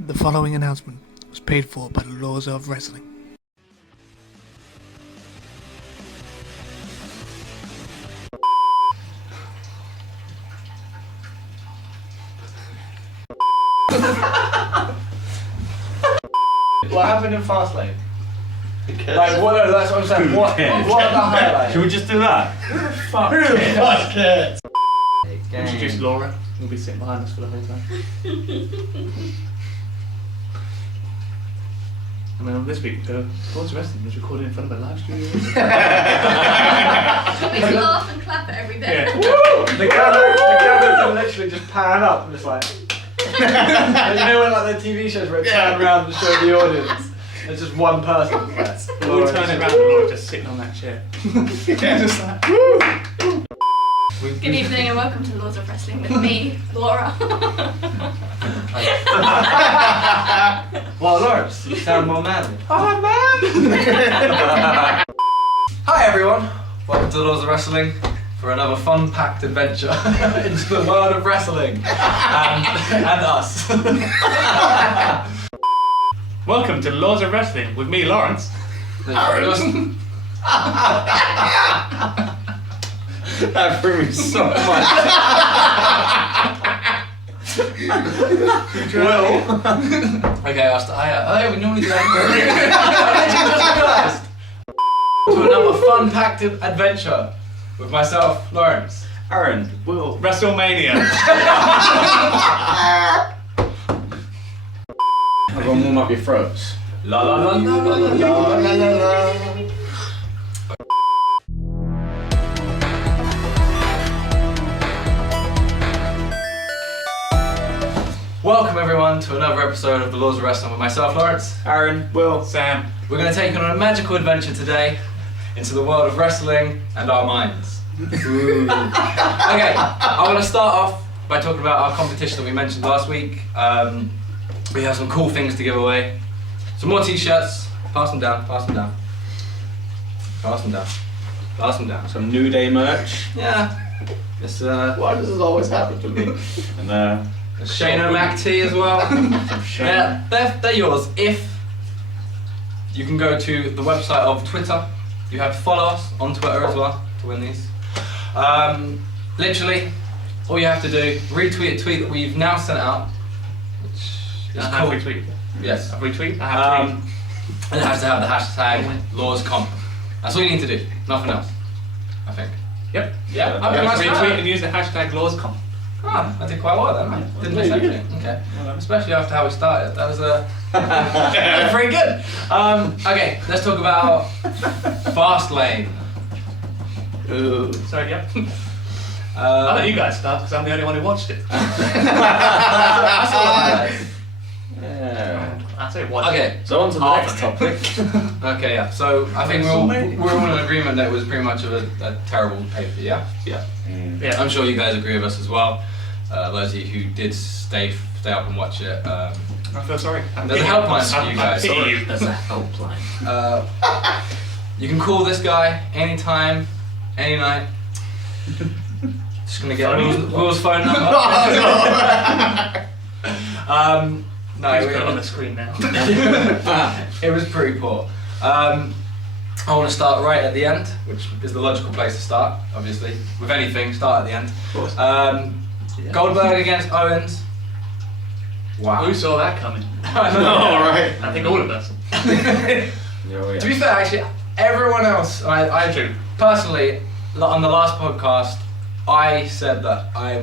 The following announcement was paid for by the laws of wrestling. What happened in Fastlane? Like, what? That's what I'm saying. What are the highlights? Should we just do that? Who the fuck cares? Introduce Laura. We'll be sitting behind us for the whole time. And then this week, Lord's Wrestling was recorded in front of a live studio. We laugh and clap it every day. Yeah. Woo! The cameras are literally just pan up and it's like. And you know when like the TV shows where it turn around and show the audience? There's just one person. We'll turn it around and Laura just sitting on that chair. Yeah, just like. Good evening and welcome to Laws of Wrestling with me, Laura. Well, Lawrence, you sound more manly. Oh, man! Hi, everyone. Welcome to the Laws of Wrestling for another fun-packed adventure into the world of wrestling and us. Welcome to Laws of Wrestling with me, Lawrence. That threw me so much. Will. Okay, I'll start. We normally do that. To another fun-packed adventure with myself, Lawrence. Aaron. Will. WrestleMania. Everyone warm up your throats. La la la la la la la la la. Welcome everyone to another episode of The Laws of Wrestling with myself, Lawrence. Aaron. Will. Sam. We're going to take you on a magical adventure today into the world of wrestling and our minds. Okay, I'm going to start off by talking about our competition that we mentioned last week. We have some cool things to give away. Some more t-shirts. Pass them down, pass them down. Pass them down. Pass them down. Some New Day merch. Yeah. It's Why does this always happen to me? And Shane O'Mac tee as well. Yeah, they're yours. If you can go to the website of Twitter, you have to follow us on Twitter as well to win these. Literally, all you have to do, retweet a tweet that we've now sent out, which is I have called. retweeted. Yes. I've retweeted. I have tweeted. And it has to have the hashtag LawsComp. That's all you need to do. Nothing else, I think. Yep. Yeah. Okay, Okay, nice. retweet and use the hashtag LawsComp. Ah, I did quite well then. I didn't miss anything. Okay. Especially after how we started. That was pretty good. Okay, let's talk about Fastlane. Ooh. Sorry, yep. I'll let you guys start because I'm the only one who watched it. That's all right. Yeah. I'll say watch Okay. it. So on to the Half next of it. topic. Okay, yeah. So I think we're all in agreement that it was pretty much of a terrible pay-per-view. Yeah. Yeah. I'm sure you guys agree with us as well. Those of you who did stay up and watch it. I feel sorry. There's a helpline for you guys. There's a helpline. You can call this guy anytime, any night. Just gonna get Will's phone number. No, Just put it on the screen now. it was pretty poor. I want to start right at the end, which is the logical place to start, obviously. With anything, start at the end. Goldberg against Owens. Wow. Who saw that coming? I know. Alright. I think all of us. To be fair, actually, everyone else, I personally, on the last podcast, I said that I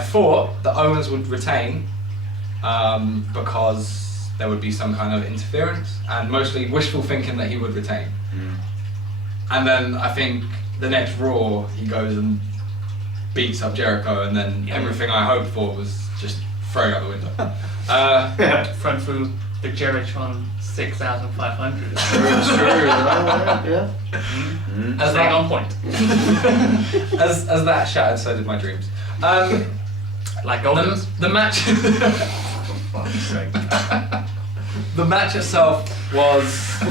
thought that Owens would retain because there would be some kind of interference and mostly wishful thinking that he would retain. And then I think the next Raw, he goes and beats up Jericho, and then everything I hoped for was just thrown out the window. Front through the Jeritron 6,500. It's true. Yeah. As Staying that, on point. as that shattered, so did my dreams. Like Goldberg. The match. For fuck's sake. The match itself was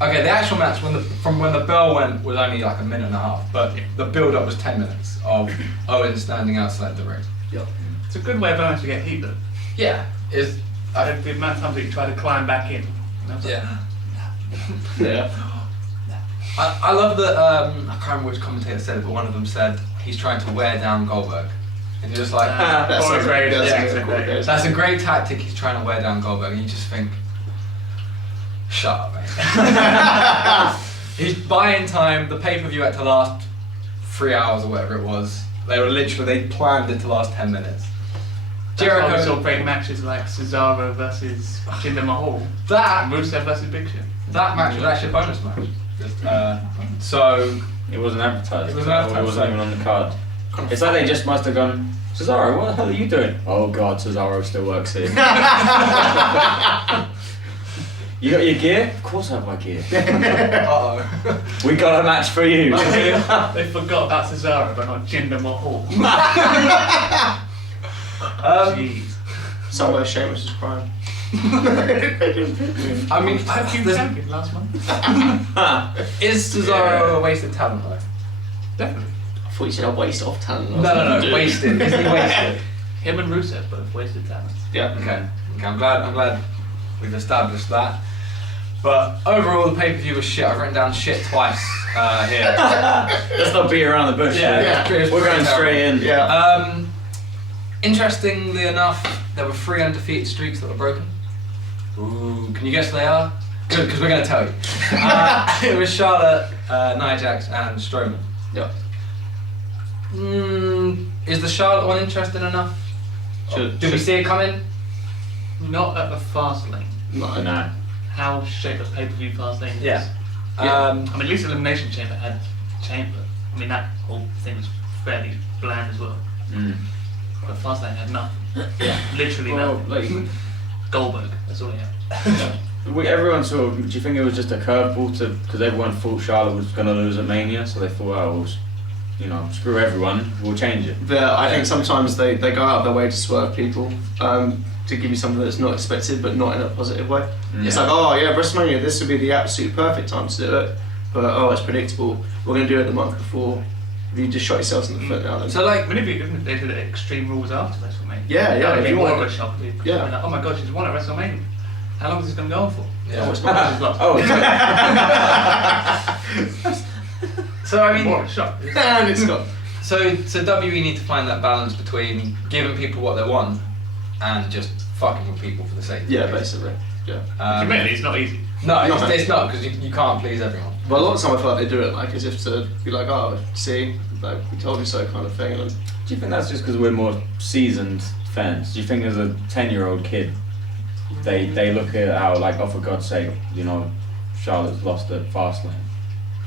okay. The actual match, from when the bell went, was only like a minute and a half, but the build-up was 10 minutes of Owens standing outside the ring. It's a good way of Owens to get heat though. Yeah. Is The amount of times that you try to climb back in. And I was like, yeah. Yeah. I love that. I can't remember which commentator said it, but one of them said he's trying to wear down Goldberg, and you're just like, That's Corey a Graves, that's yeah, a cool exactly. case. that's a great tactic. He's trying to wear down Goldberg, and you just think, shut up, mate. He's buying time. The pay-per-view had to last 3 hours or whatever it was. They planned it to last 10 minutes. That's why we saw Jericho, great matches like Cesaro versus Jinder Mahal. that And Rusev versus Big Show. that match was actually a bonus match. So It wasn't advertised. It wasn't advertised, It wasn't even on the card. It's like they just must have gone, Cesaro, what the hell are you doing? Oh God, Cesaro still works here. You got your gear? Of course I have my gear. uh-oh. We got a match for you. They forgot about Cesaro, but not Jinder Mahal. Jeez. Somewhere Sheamus is crying. I mean, Tag team there's- champion last month. is Cesaro a wasted talent though? Definitely. I thought you said a waste of talent. No, wasted. Is he wasted? Him and Rusev both wasted talents. Yeah. Okay, I'm glad we've established that. But overall, the pay-per-view was shit. I've written down shit twice here. Let's not beat around the bush. Yeah, We're going straight in. Yeah. Interestingly enough, there were 3 undefeated streaks that were broken. Ooh, can you guess what they are? Good, because we're going to tell you. It was Charlotte, Nia Jax, and Strowman. Yeah. Is the Charlotte one interesting enough? Did we see it coming? Not at the Fastlane. No. How shaped the pay-per-view Fastlane is. Yeah. I mean, at least Elimination Chamber had Chamber. I mean, that whole thing was fairly bland as well. Mm. But Fastlane had nothing. Literally Well, nothing. like, Goldberg, that's all he had. everyone sort of, do you think it was just a curveball to, because everyone thought Charlotte was going to lose at Mania, so they thought, oh, well, you know, screw everyone, we'll change it. I think sometimes they go out of their way to swerve people to give you something that's not expected, but not in a positive way. It's like, oh yeah, WrestleMania, this would be the absolute perfect time to do it, but oh, it's predictable. We're going to do it the month before. You just shot yourselves in the foot now. Then. So like, I mean, if they did Extreme Rules after WrestleMania. Yeah, That would if be you more want of a shock. People yeah. would be like, oh my god, she's won at WrestleMania. How long is this going to go on for? Yeah. Oh, it's not. She's lost. Oh, so I mean, More of a shock. And it's got. so WWE need to find that balance between giving people what they want and just fucking with people for the sake of Yeah, it. basically. Yeah. Admittedly, it's not easy. No, No. it's not because you can't please everyone. But a lot of time I feel like they do it like as if to be like, oh, see, like we told you so kind of thing. And do you think that's just because we're more seasoned fans? Do you think as a 10-year-old kid, they look at how, like, oh, for God's sake, you know, Charlotte's lost at Fastlane?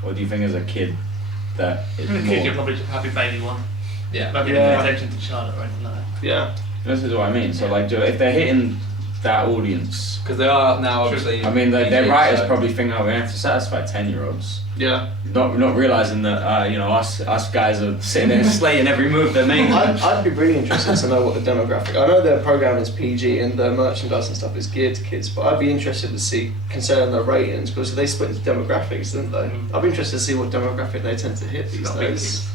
Or do you think as a kid that it's As a more... kid, you're probably just happy Bayley won. Yeah. Maybe Yeah. pay attention to Charlotte or anything like that. yeah. This is what I mean. So, like, if they're hitting that audience, Because they are now obviously. I mean, their PG, writers so- probably think, oh, we're going to have to satisfy 10-year-olds. Yeah. Not realising that, you know, us guys are sitting there slating every move they're making. I'd be really interested to know what the demographic. I know their program is PG and their merchandise and stuff is geared to kids, but I'd be interested to see concerning their ratings because they split into demographics, didn't they? I'd be interested to see what demographic they tend to hit these Got big days.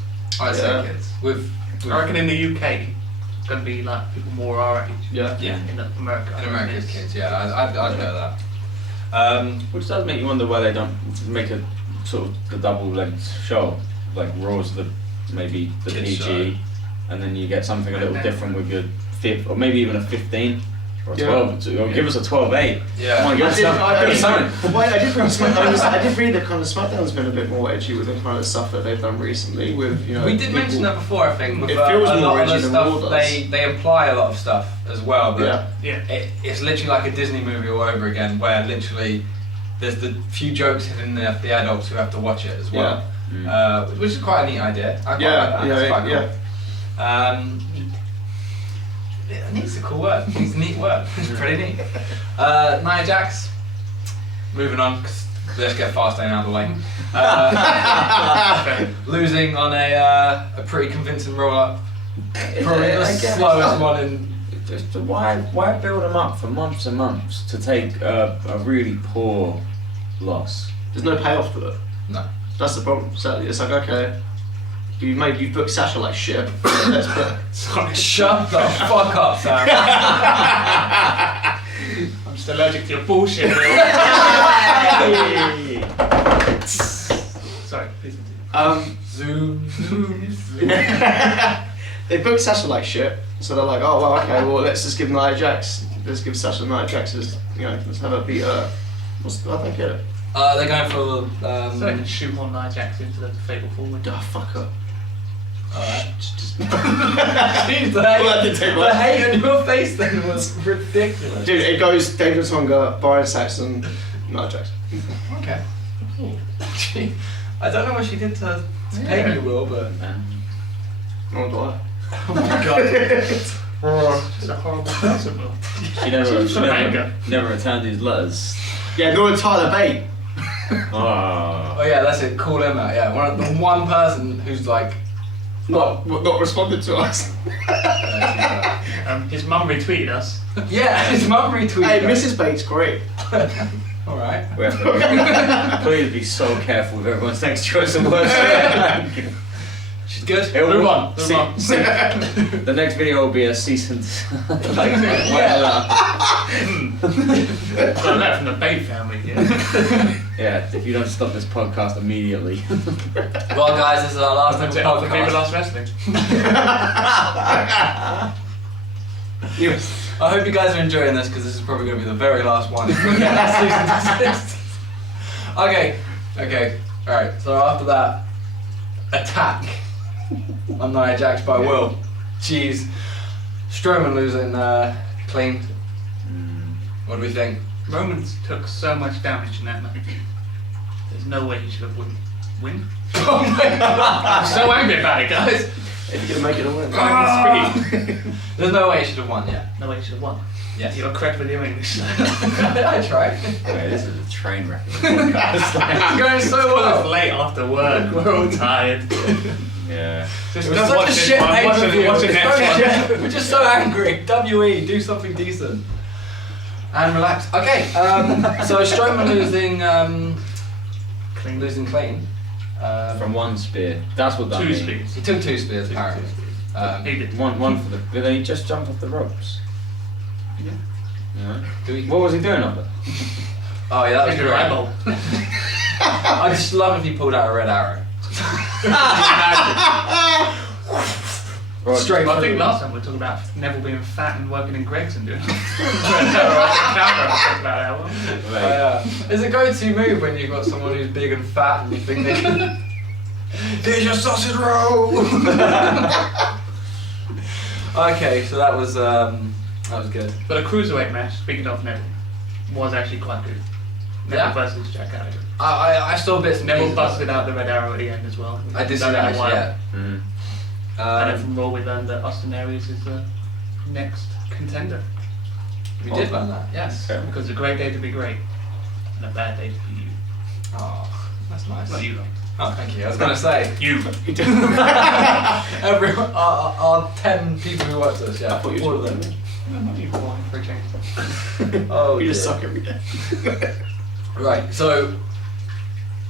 I'd Yeah. say kids. With I reckon in the UK, it's going to be like people more our age. Yeah. yeah. In America. In America's kids, yeah, I'd know that. Which does make you wonder why they don't make a sort of the double-legged show, like Raw's maybe the Kids PG, show. and then you get something a little different with your 5th, or maybe even a 15, or a Yeah. 12, or give us a 12-8. Yeah. Come on, give us something. I did read Smackdown. I did read that kind of Smackdown's been a bit more edgy with the kind of stuff that they've done recently. With you know, We did people- mention that before, I think. With, It feels a more lot of edgy the than Raw stuff, does. they imply a lot of stuff as well. But Yeah. Yeah. it's literally like a Disney movie all over again, where literally there's the few jokes hidden in the adults who have to watch it as well, which is quite a neat idea. I quite like that. It's quite cool. Neat's a cool word. It's a neat word. It's pretty neat. Nia Jax. Moving on, 'cause let's get Fastlane out of the way. Losing on a pretty convincing roll up. Probably the slowest one in. Just why build them up for months and months to take a really poor loss? There's no payoff to it. No. That's the problem. Sadly, it's like okay, you've booked Sasha like shit. Let's put. Shut the fuck up, Sam. allergic to your bullshit. Sorry, please continue. Zoom. They booked Sasha like shit, so they're like, oh well, okay, well let's just give Nia Jax, let's give Sasha Nia Jax, let's have her beat her. I don't get it. They're going for. So they can shoehorn Nia Jax into the fatal forward. Oh, fuck her. Alright. Well, that did take The one. hate on your face then was ridiculous. Dude, it goes David Tonga, Brian Saxon, Nia Jax. Okay. Gee, I don't know what she did to pay me, Will, but. No one lie. Oh my god. She's a horrible person, Will. She never anger. returned his letters. Yeah, nor Tyler Bate. Oh. Oh yeah, that's it. Call him out. Yeah, one person who's like. Not responded to us. His mum retweeted us. Yeah, his mum retweeted. Hey, us. Mrs. Bates, great. All right. We have to please be so careful with everyone's next choice of words. She's good. Move on. The next video will be a cease and Got a letter from the Bate family. yeah, if you don't stop this podcast immediately. Well, guys, this is our last ever After People podcast. Lost Wrestling. Yes. I hope you guys are enjoying this because this is probably going to be the very last one. Okay. All right. So after that attack on Nia Jax by Will, jeez, Strowman losing clean. What do we think? Roman took so much damage in that match. There's no way he should have won. Oh my god! I'm so angry about it, guys. If you're gonna make it a win. There's no way he should have won yet. No way he should have won. Yes. You're correct with your English. I tried. Okay, this is a train wreck of a podcast. It's going so It's well. late after work. We're all tired. Yeah. Just It was such a shit pay-per-view. Watch it next one. We're just so angry. WE, do something decent. And relax. Okay, so Strowman losing clean. From one spear. That's what that Two means. speeds. He took 2 spears apparently. He did. One for the. Did he just jump off the ropes? Yeah. Yeah. Do we? What was he doing up there? Oh yeah, that was Take great. your eyeball. I just love if he pulled out a red arrow. Right. Straight Well, I through. think last time we were talking about Neville being fat and working in Greg's and doing It's a go-to move when you've got someone who's big and fat and you think they can. Here's your sausage roll. Okay, so that was good. But a cruiserweight match, speaking of Neville, was actually quite good. Neville Yeah. versus Jack Gallagher. I saw bits and Neville pieces. busted out the red arrow at the end as well. I did see Done that in a actually, while. yeah. Mm. And then from Raw we learned that Austin Aries is the next contender. We did learn that, yes. Okay. Because it's a great day to be great, and a bad day to be you. Oh, that's nice. Not you, though. Oh, thank you. I was going to say, You. our 10 people who watch this, yeah. I thought you all were of them. Not you for a change. Oh, We just dear. suck every day. Right, so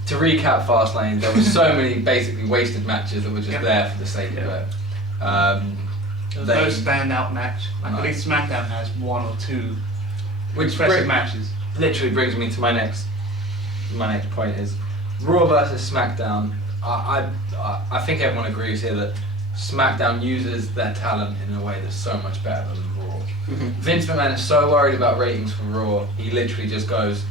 to recap Fastlane, there were so many basically wasted matches that were just Yeah. there for the sake of it. There was They- no standout match. Like No. at least SmackDown has one or two Which impressive matches. literally brings me to my next point is Raw versus SmackDown. I think everyone agrees here that SmackDown uses their talent in a way that's so much better than Raw. Vince McMahon is so worried about ratings for Raw, he literally just goes,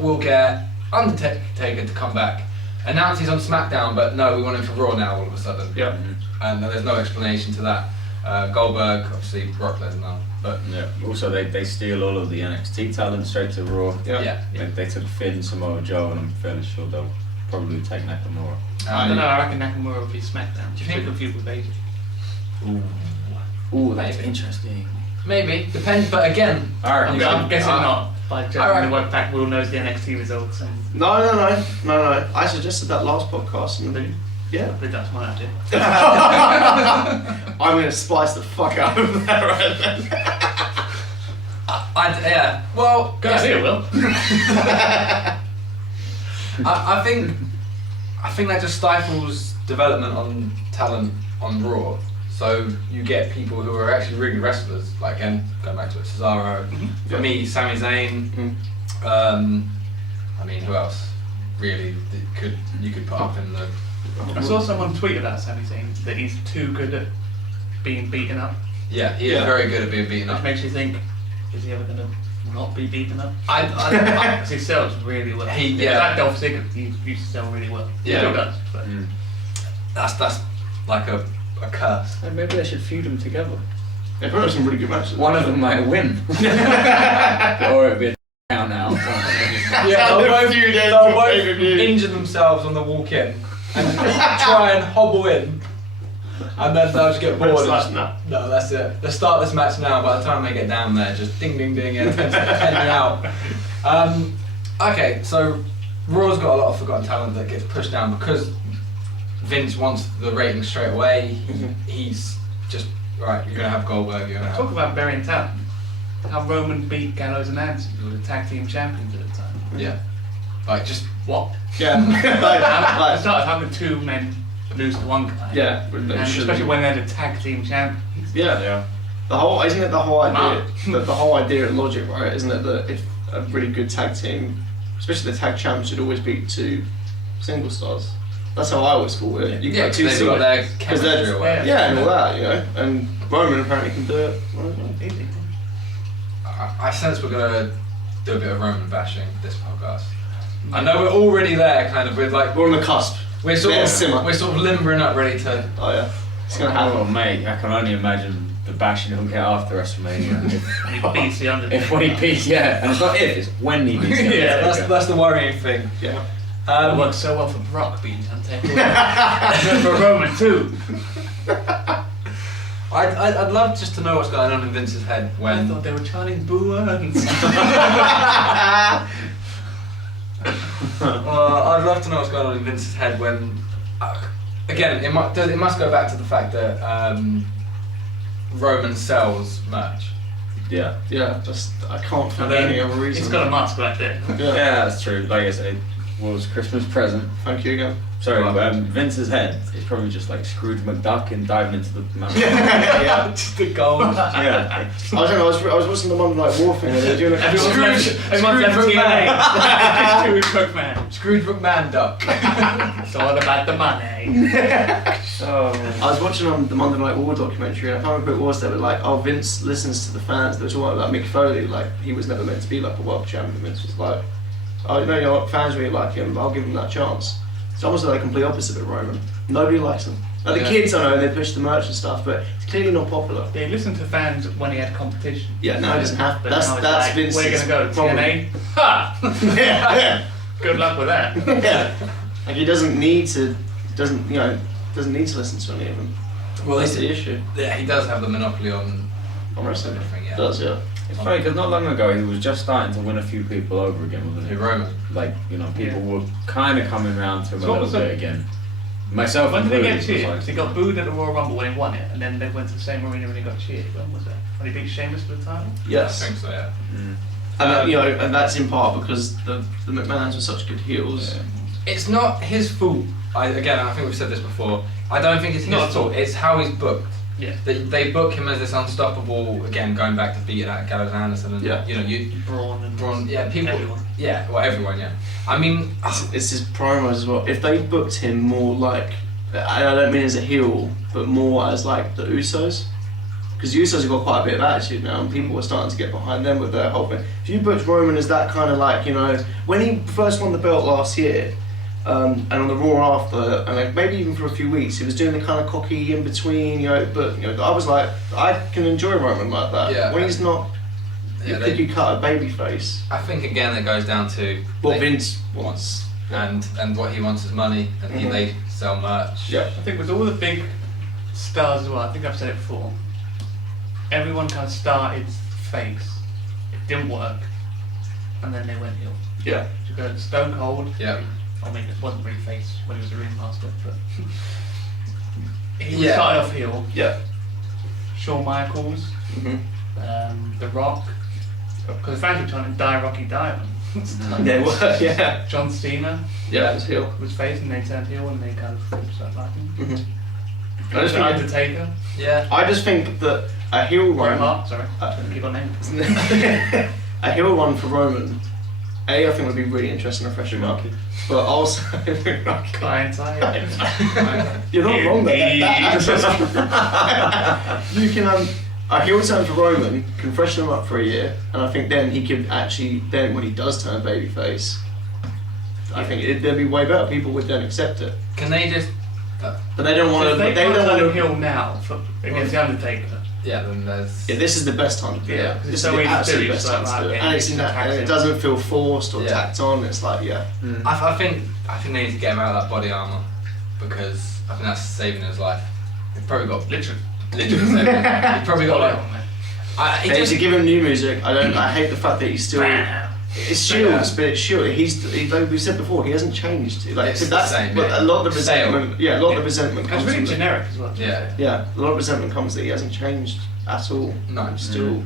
we'll get Undertaker to come back. Announce he's on SmackDown, but no, we want him for Raw now all of a sudden. Yep. And there's no explanation to that. Goldberg, obviously Brock Lesnar, but Yeah. Also, they steal all of the NXT talent straight to Raw. yeah. They took Finn, Samoa Joe, and I'm fairly sure they'll probably take Nakamura. I don't know, I reckon Nakamura will be SmackDown. Do you think? Confused with AJ. Ooh, that's Maybe. interesting. Maybe, depends, but again, I'm guessing not. By Alright. judging the fact Will knows the NXT results and No. I suggested that last podcast. And yeah. but that's my idea. I'm going to splice the fuck out of that right then. yeah, well, Good yes, idea, Will. I think that just stifles development on talent on Raw. So you get people who are actually really good wrestlers, like again, going back to it, Cesaro. For me, Sami Zayn. I mean, who else? Really, you could put up in the. I saw someone tweet about Sami Zayn that he's too good at being beaten up. Yeah, he is very good at being beaten Which up. makes you think, is he ever going to not be beaten up? I Because he sells really well. Like Dolph Ziggler, he used to sell really well. He still does, but that's like a curse. And maybe they should feud them together. They put up some really good matches. One of them might win. Or it'd be a count out. Yeah, they'll both injure themselves on the walk in and try and hobble in, and then they'll just get bored. No, that's it. Let's start this match now. By the time they get down there, just ding ding ding and heading out. Okay, so Raw's got a lot of forgotten talent that gets pushed down because Vince wants the ratings straight away. He's just right. You're gonna have Goldberg. You're gonna have. talk about burying talent. How Roman beat Gallows and Anderson, who were the tag team champions at the time. Yeah. Like just What? Yeah. It's not how could two men lose to one guy. Yeah. And especially when they're the tag team champions. Yeah. The whole isn't it the whole idea the whole idea and logic, right? Isn't it that if a really good tag team, especially the tag champs, should always beat two single stars? That's how I always thought it. You yeah, they've got their chemistry or whatever. Yeah, and all that, you know. And Roman apparently can do it. Easy. I sense we're gonna do a bit of Roman bashing this podcast. I know we're already there, kind of. We're We're on the cusp. we're sort simmer. of limbering up, ready to. Oh yeah, it's gonna happen. Oh mate, I can only imagine the bashing he'll get after WrestleMania. And he beats the Undertaker. If when he beats, and it's not if, it's when he beats. Yeah, that's the worrying thing. Yeah. It works so well for Brock beating Undertaker. For Roman too. I'd love just to know what's going on in Vince's head I when. thought they were chanting Boo Earns. I'd love to know what's going on in Vince's head when. Again, it must go back to the fact that Roman sells merch. Yeah. Yeah, just I can't find any other reason. He's got a mask right there. Yeah, that's true. Like I said, was Christmas present. Thank you again. Sorry, Vince's head is probably just like Scrooge McDuck and diving into the mountain. Yeah. Just the gold. Yeah. I don't know. I was watching the Monday Night War thing. And they're doing a Everyone's Scrooge MTNA. Scrooge McMahon. Scrooge McMahon duck. It's all about the money. I was watching the Monday Night War documentary, and I can't remember who it was. They were like, "Oh, Vince listens to the fans." They were talking about Mick Foley, like he was never meant to be like a world champion. Vince was like, "Oh, you know what? Fans really like him. I'll give him that chance." It's almost like the complete opposite of Roman. Nobody likes him. Like the kids, I know, they push the merch and stuff, but it's clearly not popular. They listened to fans when he had competition. Yeah, no, he doesn't have. But That's now it's that's Vince's where are you gonna go? problem. TNA? Ha! Yeah. Good luck with that. Yeah. Like he doesn't need to listen to any of them. Well, That's the issue. Yeah, he does have the monopoly on Wrestling. everything. Yeah. Does, yeah. It's funny because not long ago he was just starting to win a few people over again, wasn't he? Who, Roman? Like, you know, people were kind of coming around to him So a what little was bit it? again. Myself When did they get included, cheered? was Because he got booed at the Royal Rumble when he won it, and then they went to the same arena when he got cheered. When was that? When he beat Sheamus for the title? Yes. I think so, yeah. And that, and that's in part because the McMahons were such good heels. Yeah. It's not his fault. I think we've said this before. I don't think it's his Not at all. fault. It's how he's booked. Yeah. They book him as this unstoppable. Again, going back to beating out Gallows and Anderson, and Yeah. Braun. Yeah, people. Everyone. Yeah, well, everyone. Yeah. I mean, It's his promos as well. If they booked him more like, I don't mean as a heel, but more as like the Usos, because the Usos have got quite a bit of attitude now, and people are starting to get behind them with their whole thing. If you booked Roman as that kind of like, when he first won the belt last year, and on the Raw after, and like maybe even for a few weeks, he was doing the kind of cocky in between, but I was like, I can enjoy Roman like that. Yeah. When he's not, Yeah, you think you cut a baby face. I think again it goes down to What Vince wants. and what he wants is money, and Mhm. they sell merch. Yeah. I think with all the big stars as well, I think I've said it before, everyone kind of started face, it didn't work, and then they went heel. Yeah. You go to Stone Cold, Yeah. I mean it wasn't really face when he was a ringmaster, but he Yeah. started off heel. Yeah. Shawn Michaels, The Rock, because the fans were trying to die Rocky Diamond. They were, yeah. John Cena Yeah, it was heel. was face and they turned heel and they kind of started liking him. I just think Undertaker. Yeah. I just think that a heel Bret run, Hart, sorry. Keep on naming. a heel run for Roman, I think would be really interesting and fresh up. But also, Client you're not wrong there. You can a heel turn for Roman can freshen him up for a year, and I think then he could actually when he does turn babyface, I think there'd be way better. People would then accept it. Can they just? But they don't want to. They don't don't want to. heel now against the Undertaker. Yeah, then there's. Yeah, this is the best time to do it. Yeah, This it's is so the easy to absolute do, best so time to do it, like, and it doesn't feel forced or tacked on. It's like I think they need to get him out of that body armor because I think that's saving his life. He's probably got Literally. saving his life. He's probably got like. They need to give him new music. I hate the fact that he's still. It's Shields, but it's Shield. Like we said before, he hasn't changed. Like It's the that's same, but yeah. a lot of the resentment. Yeah, a lot of the resentment It's comes. really from the- generic as well. Yeah. Yeah, a lot of resentment comes that he hasn't changed at all. No. Still.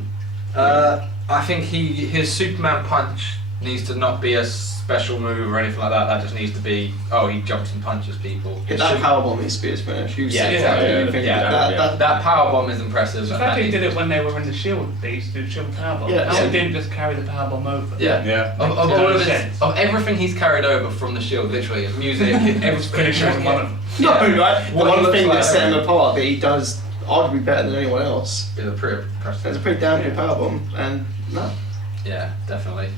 I think his Superman punch needs to not be a special move or anything like that. That just needs to be he jumps and punches people. Hit that powerbomb needs to be his finish. You said exactly. You think Yeah. That power bomb is impressive. The fact that he did it when they were in the Shield, they used to do Shield powerbomb. Yeah, Now yeah. he didn't just carry the powerbomb over. Yeah. Of all of of everything he's carried over from the Shield, literally, his music, everything. Finishing was one of them. No, right? The What he one looks thing like that set him everything. apart that he does arguably better than anyone else. Is a pretty impressive. It's a pretty damn good powerbomb, and no. Yeah, definitely.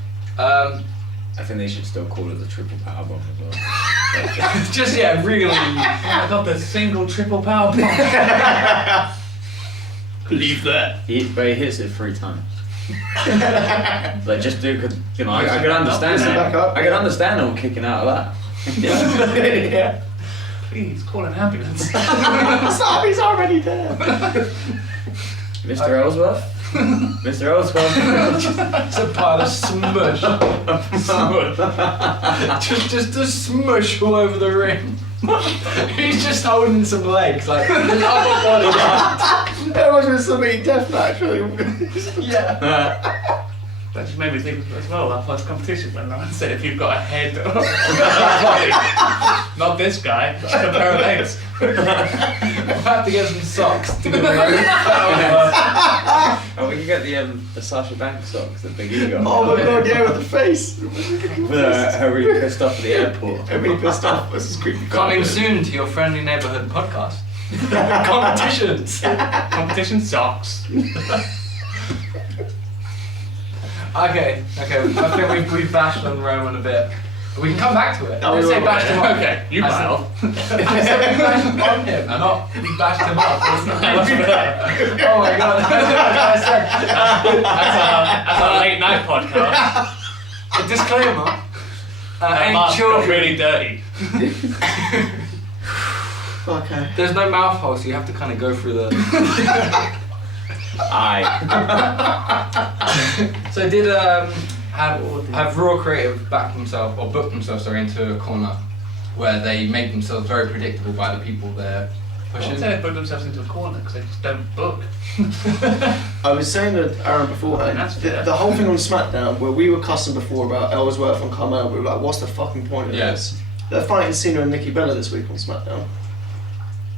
I think they should still call it the triple powerbomb as well. Just really. Oh my god, the single triple powerbomb. Leave that. But he hits it 3 times. Like just do, cause I can understand Listen back up. I can understand him kicking out of that. Yeah. Please, call an ambulance. Stop, he's already there. Mr. Ellsworth? Mr. Ellsworth? It's a pile of smush. just a smush all over the ring. He's just holding some legs, like his upper body. That was with somebody death match. Yeah. That just made me think as well, our first competition when Ryan said if you've got a head or a body, not this guy, just a pair of legs. We'll have to get some socks to go. Oh, we can get the Sasha Banks socks that Big E got. Oh my god, yeah, with the face. With her really pissed off at the airport. Everybody pissed off. This is creepy. Coming soon to your friendly neighbourhood podcast. Competitions. Competition socks. Okay. I think we've bashed on Roman a bit. We can come back to it. Oh, Let's say we will. bashed him up. Okay, you I said- battle. I said we bashed on him, not we bashed him up. Oh my god. That's what I That's a late night podcast. said. A disclaimer. That Any mask got children. really dirty. Okay. There's no mouth hole, so you have to kind of go through the. Aye. So did have Raw Creative back themselves or book themselves into a corner where they make themselves very predictable by the people they're I pushing? would say they put themselves into a corner because they just don't book. I was saying to Aaron beforehand, That's fair. the whole thing on Smackdown, where we were cussing before about Ellsworth and Carmel, we were like, what's the fucking point of Yes. this? They're fighting Cena and Nikki Bella this week on Smackdown.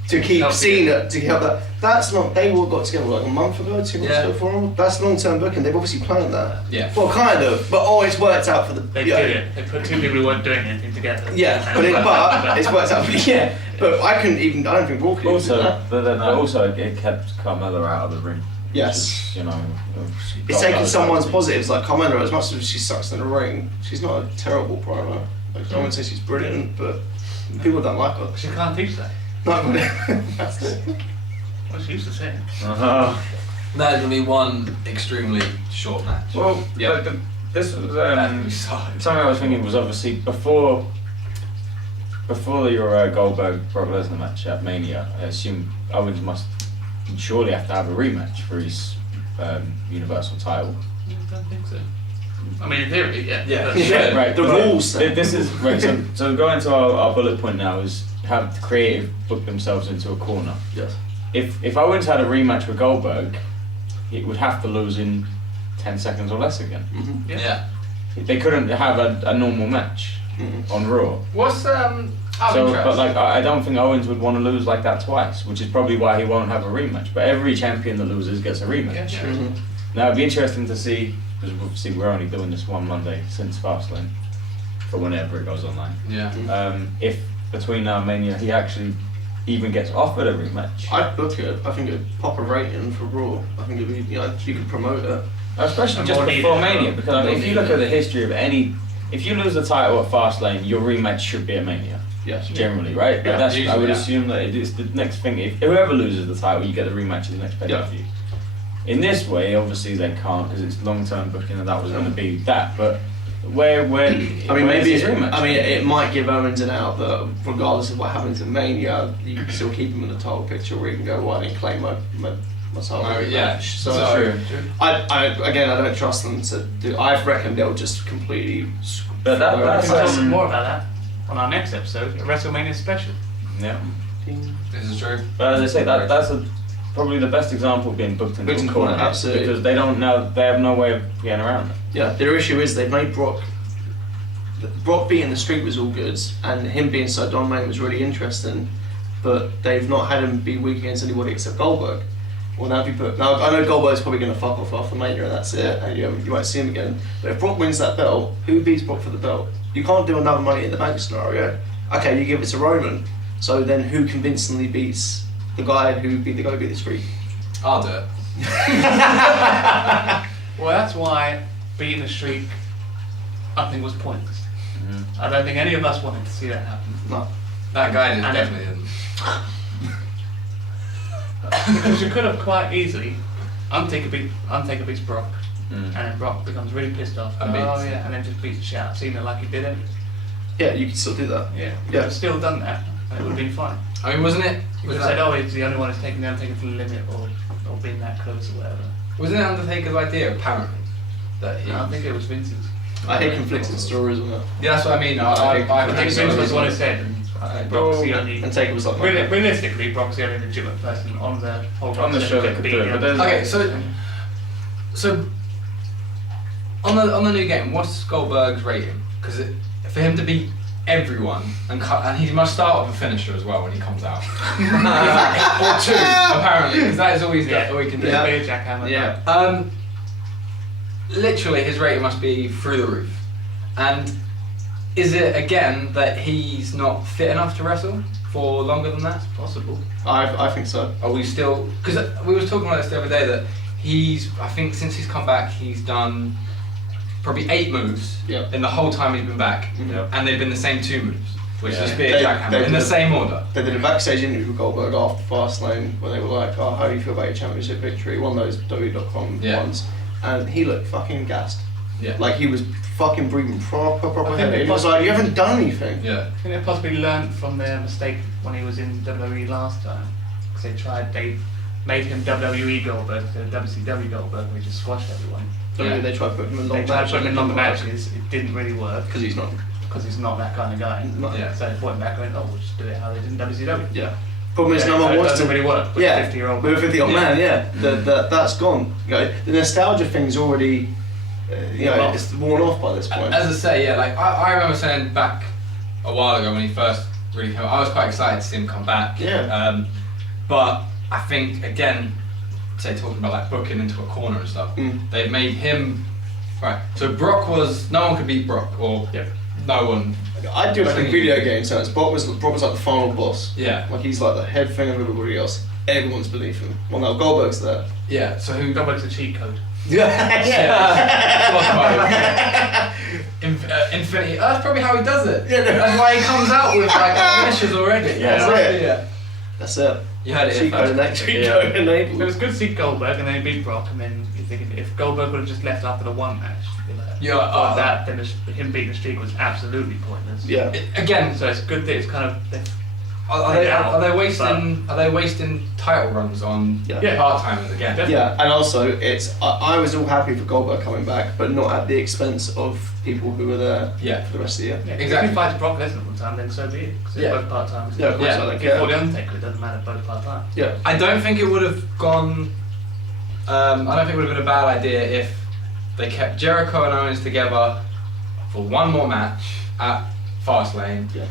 To keep Help Cena, to help that. That's not, they all got together like a month ago, 2 months Yeah. ago for them. That's long-term booking, they've obviously planned that. Yeah. Well, kind of, but it's worked out for the... They did it. They put 2 people who weren't doing anything together. Yeah, but it's worked out for but I don't think Raw could do Also, that. but then it kept Carmella out of the ring. Yes. Which is, It's taking someone's positives, like Carmella, as much as she sucks in the ring, she's not a terrible promo. Like, I wouldn't say she's brilliant, but people don't like her. She can't teach that. No, that's it. Well, she used to say it. There's gonna be one extremely short match. Well, Yeah. this was That'd be solid. something I was thinking was obviously before your Goldberg Brock Lesnar match at Mania. I assume Owens must surely have to have a rematch for his Universal title. I don't think so. I mean, in theory, yeah. Yeah. But- Yeah. Right, The but rules say. This is right. So going to our bullet point now is have the creative book themselves into a corner. Yes. If Owens had a rematch with Goldberg, he would have to lose in 10 seconds or less again. Mm-hmm. Yeah. They couldn't have a normal match on Raw. What's Oh, So, interesting. but like, I don't think Owens would want to lose like that twice, which is probably why he won't have a rematch. But every champion that loses gets a rematch. Yeah, sure. Now it'd be interesting to see, because obviously we're only doing this one Monday since Fastlane, for whenever it goes online. Yeah. If between now and Mania he actually even gets offered a rematch. I'd book it. I think it'd pop a rating for Raw. I think it'd be, you could promote it. Especially And just more before needed, Mania, though. because I mean, if you look at the history of any, if you lose the title at Fastlane, your rematch should be at Mania. Yes. Generally, right? Yeah, But that's, I usually, would yeah. assume that it's the next thing. If whoever loses the title, you get the rematch at the next pay-per-view. In this way, obviously they can't because it's long-term booking, and that was going to be that. But where? I mean, where's maybe. his rematch? I mean, it might give Owens an out that regardless of what happens in Mania, you can still keep him in the title picture where you can go, well, I didn't claim my title Yeah. rematch. So So- True. I don't trust them to do. I reckon they'll just completely. But that- We that's, can talk um, more about that on our next episode, a WrestleMania special. Yeah. This is true. But as I say, that's probably the best example of being booked into Booked a in corner, corner, absolutely. because they have no way of getting around it. Yeah, their issue is they've made Brock beating the streak was all good, and him being so dominant was really interesting, but they've not had him be weak against anybody except Goldberg. Well, now I know Goldberg's probably going to fuck off after Mania and that's it, and you won't see him again. But if Brock wins that belt, who beats Brock for the belt? You can't do another Money in the Bank scenario. Okay, you give it to Roman, so then who convincingly beats the guy who beat the streak? I'll do it. Well, that's why beating the streak, I think, was pointless. I don't think any of us wanted to see that happen. No. That guy did And definitely didn't. Because you could have quite easily, Undertaker beats Brock, Mm. and then Brock becomes really pissed off. And beats- And then just beats the shit out of Cena like he did it. Yeah, you can still do that. Yeah. Yeah. Could have still done that, and it would have been fine. I mean, wasn't it? You Was could have said, that, oh, he's the only one who's taking the Undertaker to the limit, or being that close, or whatever. wasn't it Undertaker's idea apparently that he? No, I think it was Vince's. I hate conflicting stories on that. Yeah, that's what I mean. I I think Vince was the one who said, and Brock's the only. And Taker was like, Realistically, Brock's the only legitimate person on the whole On the roster show that that could could beat do it, but him. there's- Okay, so on the new game, what's Goldberg's rating? Because for him to beat everyone and he must start with a finisher as well when he comes out. Or two apparently, because that is all all he can do. Yeah. Spear, jackhammer. yeah. Literally, his rating must be through the roof. And is it again that he's not fit enough to wrestle for longer than that? Possible. I think so. Are we still? Because we was talking about this the other day that I think since he's come back, he's done probably 8 moves Yeah. in the whole time he's been back, Yep. and they've been the same 2 moves, which Yeah. is spear, They jackhammer, in the did- same order. They did a backstage interview with Goldberg after Fastlane where they were like, oh, how do you feel about your championship victory? One of those WWE.com Yeah. ones. And he looked fucking gassed. Yeah. Like he was fucking breathing proper I think heavy. it He was like, you haven't done anything. Yeah. I think they possibly learned from their mistake when he was in WWE last time. Because they made him WWE Goldberg instead of WCW Goldberg, and he just squashed everyone. Yeah. They tried to put him in long They tried to matches. put him in longer matches, it didn't really work, Because he's not. because he's not that kind of guy. Yeah. So they brought him back and went, oh, we'll just do it how they did in WCW. Yeah. Problem is, Yeah, no so one it wants doesn't to. really work with Yeah, a 50-year-old with a 50-year-old man, yeah. Mm. That's gone. You know, the nostalgia thing's already, Well, it's worn off by this point. As I say, yeah, like I remember saying back a while ago when he first really came, I was quite excited to see him come back. Yeah. But I think again, say talking about like booking into a corner and stuff, they've made him right. So Brock was no one could beat Brock or Yep. no one. I do like in video game sense. Brock was like the final boss. Yeah. Like he's like the head thing of everybody else. Everyone's beneath him. Well, no, Goldberg's there. Yeah. So who? Goldberg's a cheat code. Infinity. That's probably how he does it. Yeah, no. That's why he comes out with like finishes already. Yeah. That's it. Yeah. That's it. You heard it here Cheat code first. cheat Yeah. code It enabled. was good to see Goldberg, and then he beat Brock, and then you're thinking if Goldberg would have just left after the one match, you'd be like, Yeah, "Oh, that then him beating the streak was absolutely pointless." Yeah. Again, So it's good that it's kind of are they wasting title runs on Yeah. part timers again? Definitely. Yeah, and also I was all happy for Goldberg coming back, but not at the expense of people who were there Yeah. for the rest of the year. Yeah, Exactly. If he fights Brock Lesnar one time, then so be it. Because Yeah. they're both part timers. Yeah, of course Yeah. I don't If care. for the Undertaker, it doesn't matter, both part time. Yeah. I don't think it would have gone. I don't think it would have been a bad idea if they kept Jericho and Owens together for one more match at Fastlane. Yeah.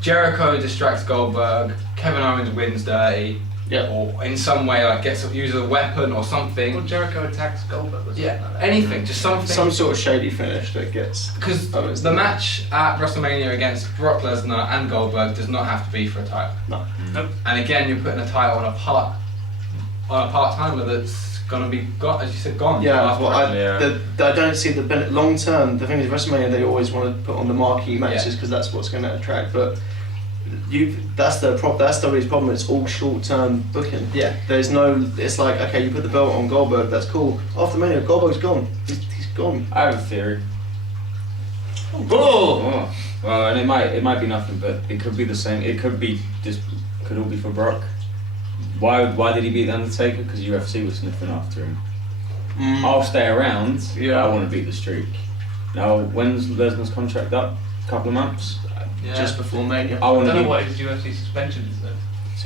Jericho distracts Goldberg, Kevin Owens wins dirty, or in some way like uses a weapon or something. Or Jericho attacks Goldberg or something like that. Anything, just something. Some sort of shady finish that gets. Because the match at WrestleMania against Brock Lesnar and Goldberg does not have to be for a title. No. Nope. And again, you're putting a title on a part-timer that's gonna be gone, as you said, gone. Yeah, after well, I don't see the benefit long term. The thing is, WrestleMania they always want to put on the marquee matches because that's what's going to attract. But that's WWE's problem. It's all short term booking. Yeah. There's no. It's like okay, you put the belt on Goldberg. That's cool. After Mania, Goldberg's gone. He's gone. I have a theory. Oh. Oh. Well, and it might be nothing, but it could be the same. It could be could all be for Brock. Why did he beat the Undertaker? Because UFC was sniffing after him. I'll stay around. Yeah. I want to beat the streak. Now, when's Lesnar's contract up? A couple of months. Just before Mania. I I want to don't know be what his UFC suspension is though.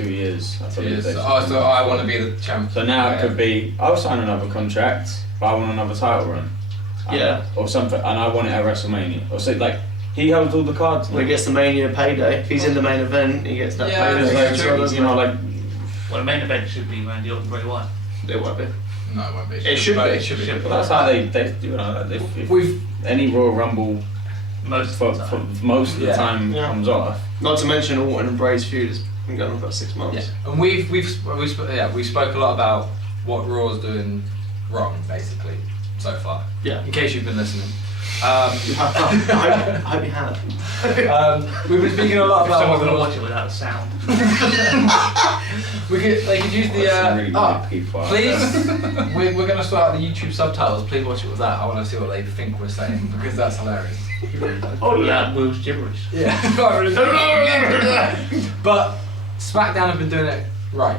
2 years. I believe they so I want to be the champ. So now it could be I'll sign another contract, but I want another title run. Yeah. Or something, and I want it at WrestleMania. Or so like he holds all the cards. When he gets the Mania payday, if he's in the main event, he gets that Yeah, payday. that's So, true. You know, like Well, the main event should be Randy Orton Bray Wyatt. it won't be. No, it won't be. It should be. It should be. but that's how they you know if We've any Royal Rumble Most for of the time. most of the Yeah. time Yeah. comes off. Not to mention Orton and Bray's feud has been going on for 6 months. Yeah, and we spoke a lot about what Raw's doing wrong, basically, so far. Yeah. In case you've been listening. I hope you have. We've been speaking a lot If someone's about gonna watch it without sound. they could use the Some really weird people out there. please. we're going to sort out the YouTube subtitles. Please watch it with that. I want to see what they think we're saying because that's hilarious. Oh, loud Will's gibberish. Yeah. But SmackDown have been doing it right,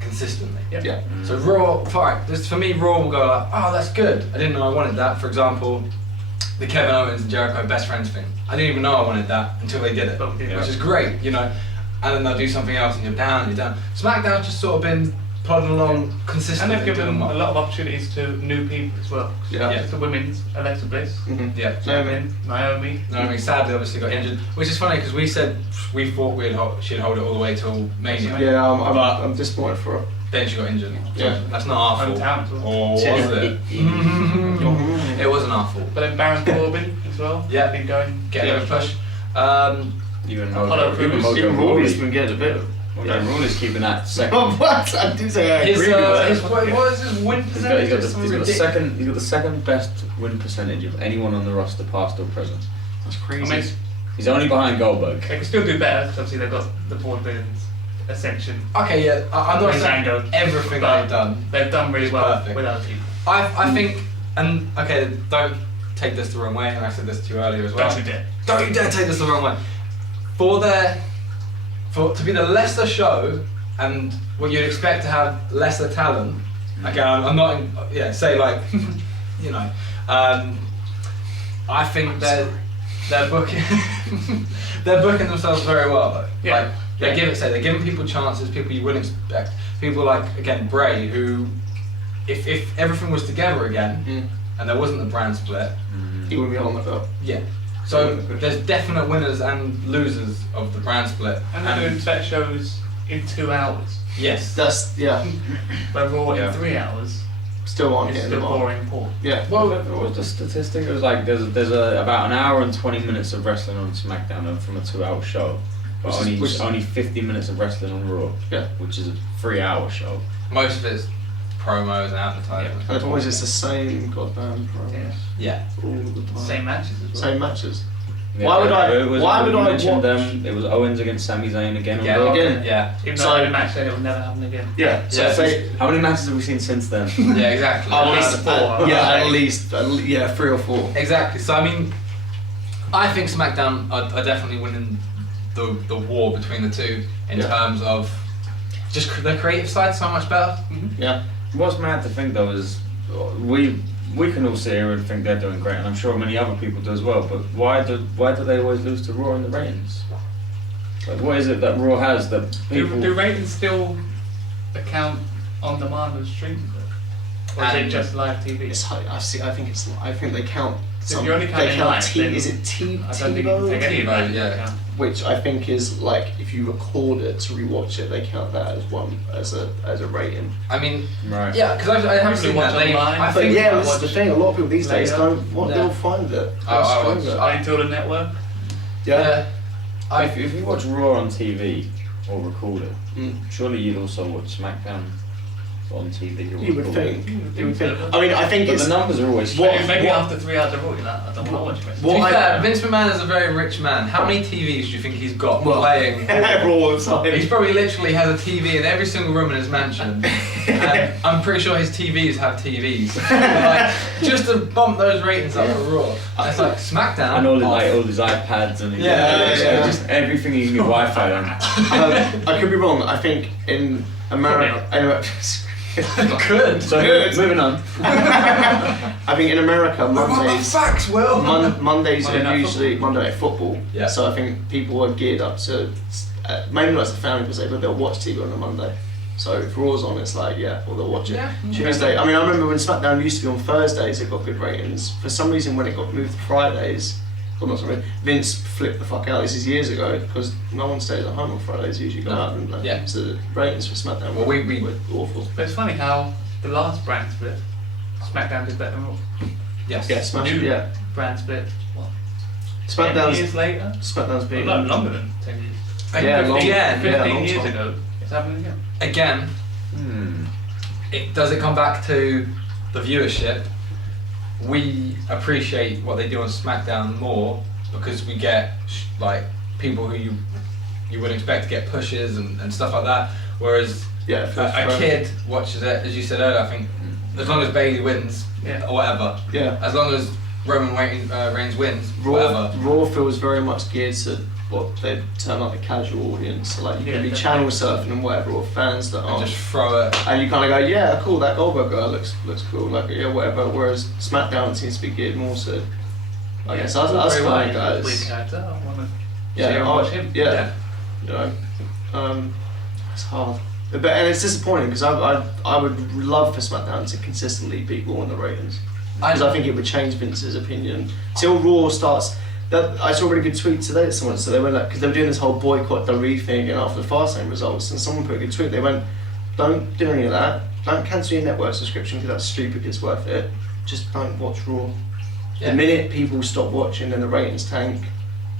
consistently. Yeah. So Raw, fine. For me, Raw will go like, oh, that's good. I didn't know I wanted that. For example, the Kevin Owens and Jericho best friends thing. I didn't even know I wanted that until they did it, Yeah. which is great, you know. And then they'll do something else and you're down. SmackDown's just sort of been plodding along And consistently. they've given doing a well. lot of opportunities to new people as well. Yeah. Yeah. The women's Alexa Bliss, Mhm. Yeah. Naomi. No, I mean, sadly, obviously got injured, which is funny because we said we thought she'd hold it all the way till Mania. Yeah, But- I'm disappointed for her. Then she got injured. Yeah. That's not our fault. Hometown. Or was it? It wasn't our fault. But then Baron Corbin as well. Yeah. Been going. Get a push. Even Apollo Crews. Mojo Even Rawley's Rawley. been getting a bit. Rawley's keeping that second. Oh, what? I do say I His, agree with that. what is his win percentage? He's got the second best win percentage of anyone on the roster, past or present. That's I crazy. mean, He's only behind Goldberg. they can still do better because obviously they've got the Vaudevillains, Ascension. Okay, yeah, I'm not saying Mango. everything But they've done. They've done really well Perfect. with other people. I think, and okay, don't take this the wrong way, and I said this to you earlier as well. Don't you dare. Don't you dare take this the wrong way. To be the lesser show and what you'd expect to have lesser talent. Okay, I'm not. Say like, you know, I think they're booking they're booking themselves very well though. Yeah. Like they're giving people chances, people you wouldn't expect. People like again Bray, who if everything was together again and there wasn't a brand split, He would be on the belt. yeah. So there's definite winners and losers of the brand split. And they're doing better shows in 2 hours. Yes. That's But Raw Yeah. in 3 hours still on is here. still boring poor. Yeah. Well, what was the statistic? It was like there's about an hour and 20 minutes of wrestling on SmackDown from a 2-hour show, but only 50 minutes of wrestling on Raw. Yeah. Which is a 3-hour show. Most of it's promos and advertising. And it's always just the same goddamn promos. Yeah. All the time. Same matches as well. Same matches. Yeah, Why would I- It was, why would you I mentioned, watch- it was Owens against Sami Zayn again. Yeah. On Raw. Again. Yeah. Even So- though in a match then it will never happen again. Yeah. So Yeah. say How many matches have we seen since then? Yeah. Exactly. at least four. at least 3 or 4. Exactly. So I mean, I think SmackDown are definitely winning the war between the two in Yeah. terms of just the creative side so much better. Yeah. What's mad to think though is we can all sit here and think they're doing great, and I'm sure many other people do as well. But why do they always lose to Raw in the ratings? Like, what is it that Raw has that people? Do ratings still account on demand as streaming though? Or is it And just live TV? It's high. I think they count. If you're only they counting count live, then Is it T? I don't think you can take any of TiVo, that into yeah. account. which I think is like if you record it to rewatch it, they count that as one as a rating. I mean, Right. yeah, because I haven't seen that. online. I But think yeah, this is the thing. A lot of people these days later. they'll find it. I They'll watch- stream it. I until the network. Yeah. If you watch Raw on TV or record it, Mm. surely you'd also watch SmackDown on TV or You would record think. it. You would think. I mean, I think But it's the numbers are always What- changing. Maybe after 3 hours of Raw, you're like, I don't want to watch it. To be What fair, Vince McMahon is a very rich man. How many TVs do you think he's got playing? Raw of time. He's probably literally has a TV in every single room in his mansion. And I'm pretty sure his TVs have TVs. Like, just to bump those ratings up for Raw. And it's like SmackDown. And all off. his iPads and Yeah. just everything you can get Wi-Fi on. I could be wrong. I think in America. Anyway, Good. So moving on. I think in America, Mondays. Facts, Will. Mondays Monday are Night usually Monday Night Football. Yeah. So I think people are geared up to maybe not as a family per se, but they'll watch TV on a Monday. So if Raw's on, it's like well they'll watch it. Yeah. Tuesday. I mean, I remember when SmackDown used to be on Thursdays, it got good ratings. For some reason, when it got moved to Fridays, well not something, Vince flipped the fuck out. This is years ago because no one stays at home on Fridays. They usually go out and Yeah. so the ratings for SmackDown Well, we- were awful. But it's funny how the last brand split, SmackDown did better than Raw. Yes. Yeah, Smash. New Yeah, brand split, what, 10 SmackDown's years later? SmackDown's been No, longer than 10 years. Yeah, long- 15, yeah, 15 long years time. ago, it's happening again. Again, does it come back to the viewership? We appreciate what they do on SmackDown more because we get like people who you wouldn't expect to get pushes and stuff like that. Whereas yeah. a kid watches it, as you said earlier. I think as long as Bayley wins Yeah. or whatever, Yeah. as long as Roman Reigns wins, Raw, whatever. Raw feels very much geared to what they term like the casual audience. So like you Yeah, can be definitely. channel surfing and whatever, or fans that And aren't. just throw it. And you kind of go, yeah, cool, that Goldberg guy looks cool, like yeah, whatever. Whereas SmackDown seems to be geared more to, I guess, us Very well, kind he's of a weird guys. character, I want to see Yeah, and watch him. yeah. You know, it's hard. But and it's disappointing because I would love for SmackDown to consistently beat Raw in the ratings because I think it would change Vince's opinion. Till Raw starts. I saw a really good tweet today that someone said they went like because they were doing this whole boycott WWE thing and after the Fastlane results and someone put a good tweet. They went, don't do any of that. Don't cancel your network subscription because that's stupid. It's worth it. Just don't watch Raw. Yeah. The minute people stop watching and the ratings tank,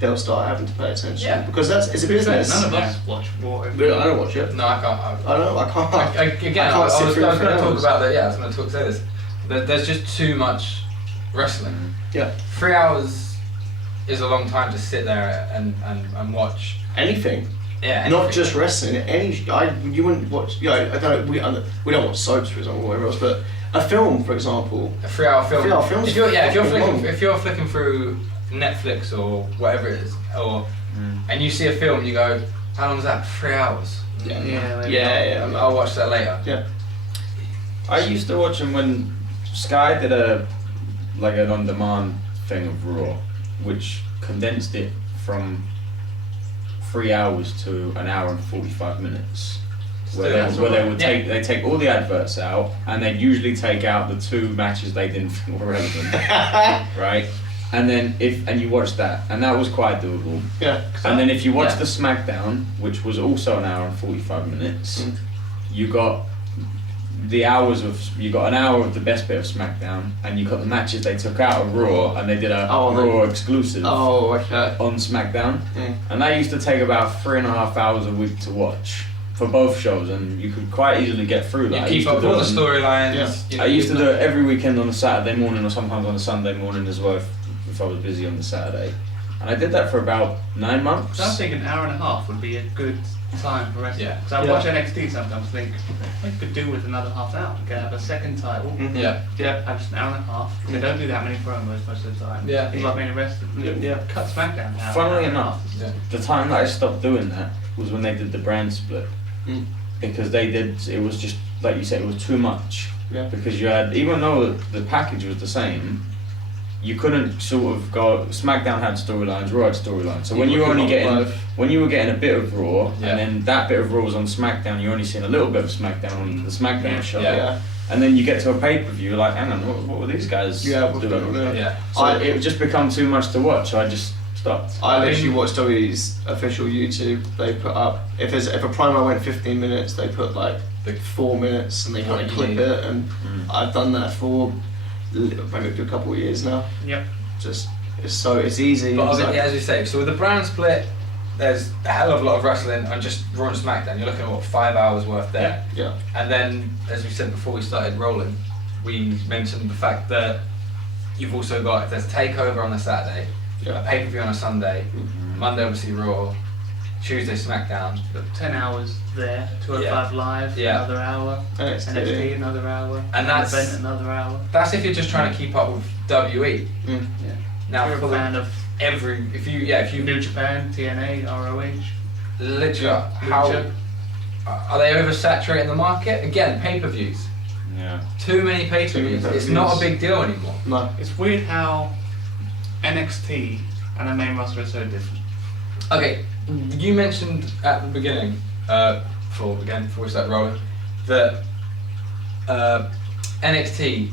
they'll start having to pay attention Yeah. because it's a To be fair, business. none of us watch Raw. Really, I don't watch it. No, I can't. I don't. I can't. Again, I I can't sit was through going to everything talk else. about that. Yeah, I was going to say this. There's just too much wrestling. Yeah. 3 hours is a long time to sit there and watch. Anything. Yeah. Not anything. just wrestling. You wouldn't watch. Yeah, I don't know. We don't watch soaps, for example, or whatever else. But a film, for example. A 3 hour film. 3 hour film's If you're fucking long. flicking through Netflix or whatever it is, and you see a film, you go, how long is that? 3 hours. Yeah. Yeah, maybe Yeah. not. Yeah. I'll watch that later. Yeah. I used to watch them when Sky did an on-demand thing of Raw, which condensed it from 3 hours to an hour and 45 minutes. Where they would take all the adverts out and they'd usually take out the 2 matches they didn't think were relevant, right? And then you watch that, and that was quite doable. Yeah. And then if you watch Yeah. the Smackdown, which was also an hour and 45 minutes, you got an hour of the best bit of SmackDown, and you got the matches they took out of Raw, and they did a Raw exclusive Oh, okay. on SmackDown, Mm. and that used to take about 3.5 hours a week to watch for both shows, and you could quite easily get through that. You keep up all the storylines. Yeah. you know, I used to you do know. it every weekend on a Saturday morning, or sometimes on a Sunday morning as well, if I was busy on the Saturday. And I did that for about 9 months. So I think an hour and a half would be a good time for wrestling. Yeah. Because I Yeah. watch NXT sometimes think, I could do with another half hour. You could have a second title, Yeah. Yeah. have just an hour and a half. They don't do that many promos most of the time. Yeah. It's like main wrestling. Yeah. Cut SmackDown down. Funnily an hour and a enough, half. Yeah. the time that I stopped doing that was when they did the brand split. Mm. Because it was just, like you said, it was too much. Yeah. Because you had, even though the package was the same, you couldn't sort of go, SmackDown had storylines, Raw had storylines. So when you were only getting, when you were getting a bit of Raw, Yeah. and then that bit of Raw was on SmackDown, you're only seeing a little bit of SmackDown on the SmackDown show. Yeah. And then you get to a pay-per-view, you're like, hang on, what were these guys Yeah. doing? Yeah. So it would just become too much to watch, so I just stopped stopped. I literally watched WWE's official YouTube. They put up if a promo went 15 minutes, they put like 4 minutes, and they kind of clip it. And I've done that for maybe a couple of years now. Yep. Just it's easy. But It's as we say, so with the brand split, there's a hell of a lot of wrestling on just Raw and Smackdown. You're looking at 5 hours worth there. Yeah. And then, as we said before we started rolling, we mentioned the fact that you've also got, if there's a takeover on a Saturday, a pay-per-view on a Sunday, Monday obviously Raw, Tuesday Smackdown. Got 10 hours there, 205 Live, another hour, NXT another hour, and that's event another hour. That's if you're just trying to keep up with WE. Yeah. Now, if you're a fan of if you New Japan, TNA, ROH, literally, how are they oversaturating the market? Again, pay-per-views. Yeah. Too many pay-per-views. It's not a big deal anymore. No. It's weird how NXT and the main roster are so different. Okay, you mentioned at the beginning, before we start rolling, that NXT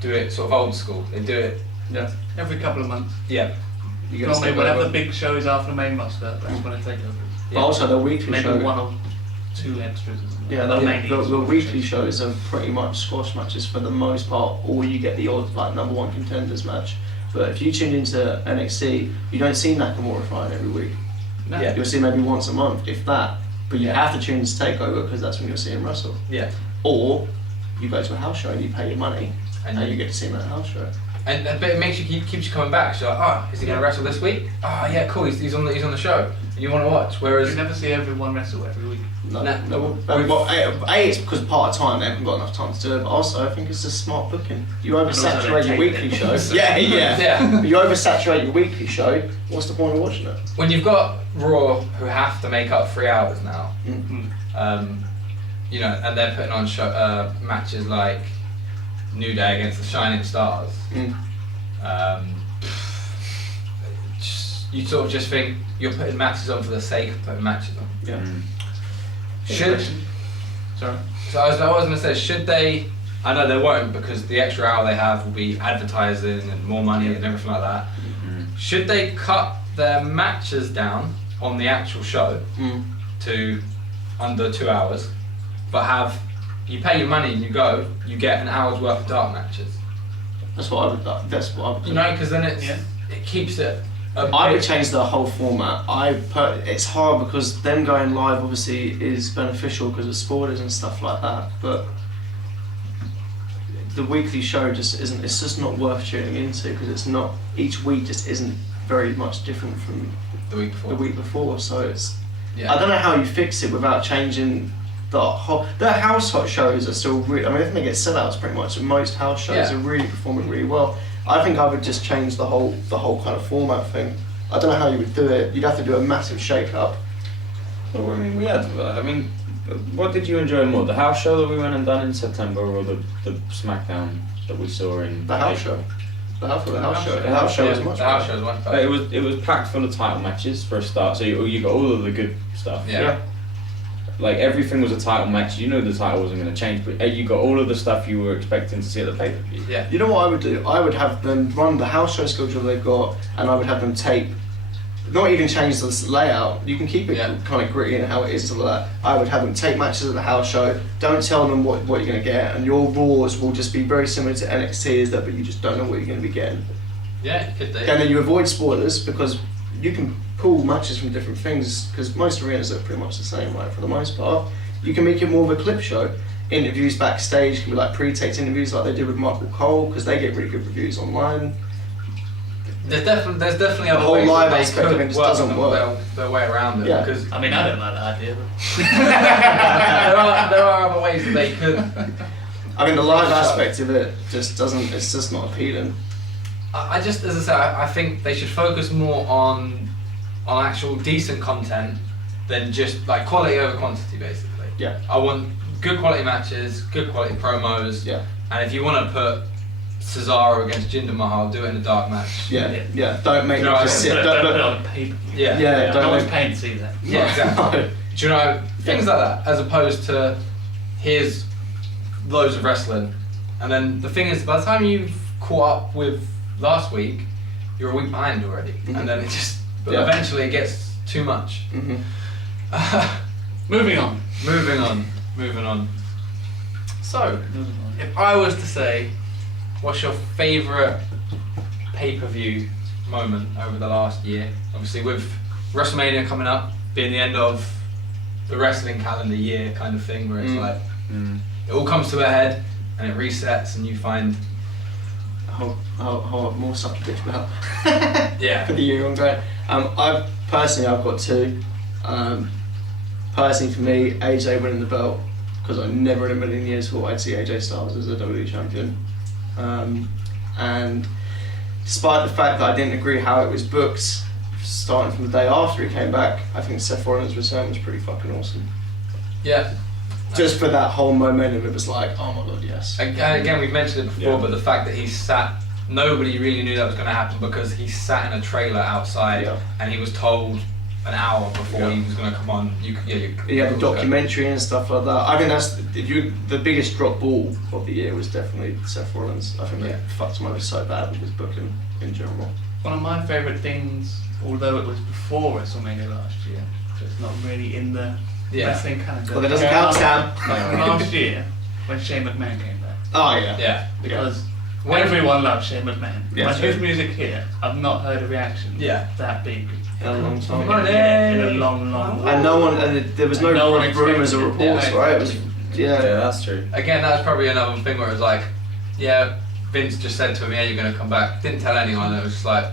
do it sort of old school. They do it. Yeah. Every couple of months. Yeah. You gotta Normally, stay whenever the over. big show is after the main roster, that's when I take over. But also the weekly Maybe show. 1 or 2 extras. Or something. Yeah, But the mainly it's weekly shows are pretty much squash matches for the most part, or you get the odd like number 1 contenders match. But if you tune into NXT, you don't see Nakamura fight every week. No. Yeah. You'll see maybe once a month, if that. But you have to tune into Takeover because that's when you'll see him wrestle. Yeah. Or you go to a house show and you pay your money, and you get to see him at a house show. And but it makes you keeps you coming back. So like, oh, is he going to wrestle this week? Oh yeah, cool. He's on the show, and you want to watch. Whereas You never see everyone wrestle every week. No, No. no. Well, it's because part of time they haven't got enough time to do it, but also I think it's just smart booking. You oversaturate your weekly show. Yeah. Yeah. You oversaturate your weekly show. What's the point of watching it? when you've got Raw who have to make up 3 hours now, you know, and they're putting on matches like New Day against the Shining Stars. You sort of just think you're putting matches on for the sake of putting matches on. Yeah. Should Sorry. so I was going to say, should they? I know they won't because the extra hour they have will be advertising and more money and everything like that. Should they cut their matches down on the actual show to under 2 hours, but you pay your money and you get an hour's worth of dark matches? That's what I would. That's what I would do. You know, because then it keeps it. I would change the whole format. It's hard because them going live obviously is beneficial because of spoilers and stuff like that, but the weekly show just isn't. It's just not worth tuning into because it's not. Each week just isn't very much different from the week before. So it's. Yeah. I don't know how you fix it without changing the whole. The house hot shows are still really. I mean, I think they get sellouts pretty much, and most house shows are really performing really well. I think I would just change the whole kind of format thing. I don't know how you would do it. You'd have to do a massive shake-up. Well, I mean, what did you enjoy more? The house show that we went and done in September, or the Smackdown that we saw in The house show. The house show. The house show was much The house show was much better. It was packed full of title matches for a start. So you got all of the good stuff. Yeah. Like everything was a title match. You know the title wasn't going to change, but you got all of the stuff you were expecting to see at the pay-per-view. Yeah. You know what I would do? I would have them run the house show schedule they've got, and I would have them tape. Not even change the layout. You can keep it kind of gritty and how it is to that. I would have them tape matches at the house show. Don't tell them what you're going to get, and your Raws will just be very similar to NXT is that, but you just don't know what you're going to be getting. Yeah, you could do. And then you avoid spoilers because you can pull matches from different things because most arenas are pretty much the same, right? For the most part, you can make it more of a clip show. Interviews backstage can be like pre-taped interviews like they did with Michael Cole because they get really good reviews online. There's definitely other whole ways live that they aspect of could it just work doesn't work. their way around it. Yeah. Because I mean, I don't like that idea. there are other ways that they could. I mean, the live aspect of it just doesn't. It's just not appealing. I just, as I say, I think they should focus more on actual decent content than just like quality over quantity, basically. Yeah. I want good quality matches, good quality promos. Yeah. And if you want to put Cesaro against Jinder Mahal, do it in a dark match. Yeah. Don't make No, it just sit. Don't put it on pay-per-view. Yeah. Yeah. No one's Don't paying to see that. Yeah, exactly. Do you know, things like that, as opposed to here's loads of wrestling, and then the thing is, by the time you've caught up with last week, you're a week behind already, and then it just Yeah. eventually it gets too much. Moving on. Moving on. So, if I was to say, what's your favourite pay-per-view moment over the last year? Obviously, with WrestleMania coming up, being the end of the wrestling calendar year kind of thing, where it's like it all comes to a head and it resets, and you find More stuff to bitch about. Yeah. For the year ongoing. I've got two. Personally, for me, AJ winning the belt, because I never in a million years thought I'd see AJ Styles as a WWE champion. And despite the fact that I didn't agree how it was booked, starting from the day after he came back, I think Seth Rollins' return was pretty fucking awesome. Yeah. Just for that whole momentum, it was like, oh my god, yes. Again, we've mentioned it before, but the fact that he sat, nobody really knew that was going to happen because he sat in a trailer outside and he was told an hour before he was going to come on. He had the documentary and stuff like that. I think that's the biggest drop ball of the year was definitely Seth Rollins. I think they fucked him over so bad with his booking in general. One of my favourite things, although it was before WrestleMania last year, so it's not really in the wrestling calendar. Well, it doesn't count, Sam. Last year, when Shane McMahon came back. Oh yeah. Yeah. Because everyone loves Shane McMahon. Yeah, When his music here, I've not heard a reaction that big In a long time. in a long And no one, and there was no one rumours or expected it. reports, right? It was, Yeah, that's true. Again, that was probably another thing where it was like, Vince just said to him, you're going to come back. Didn't tell anyone. It was just like,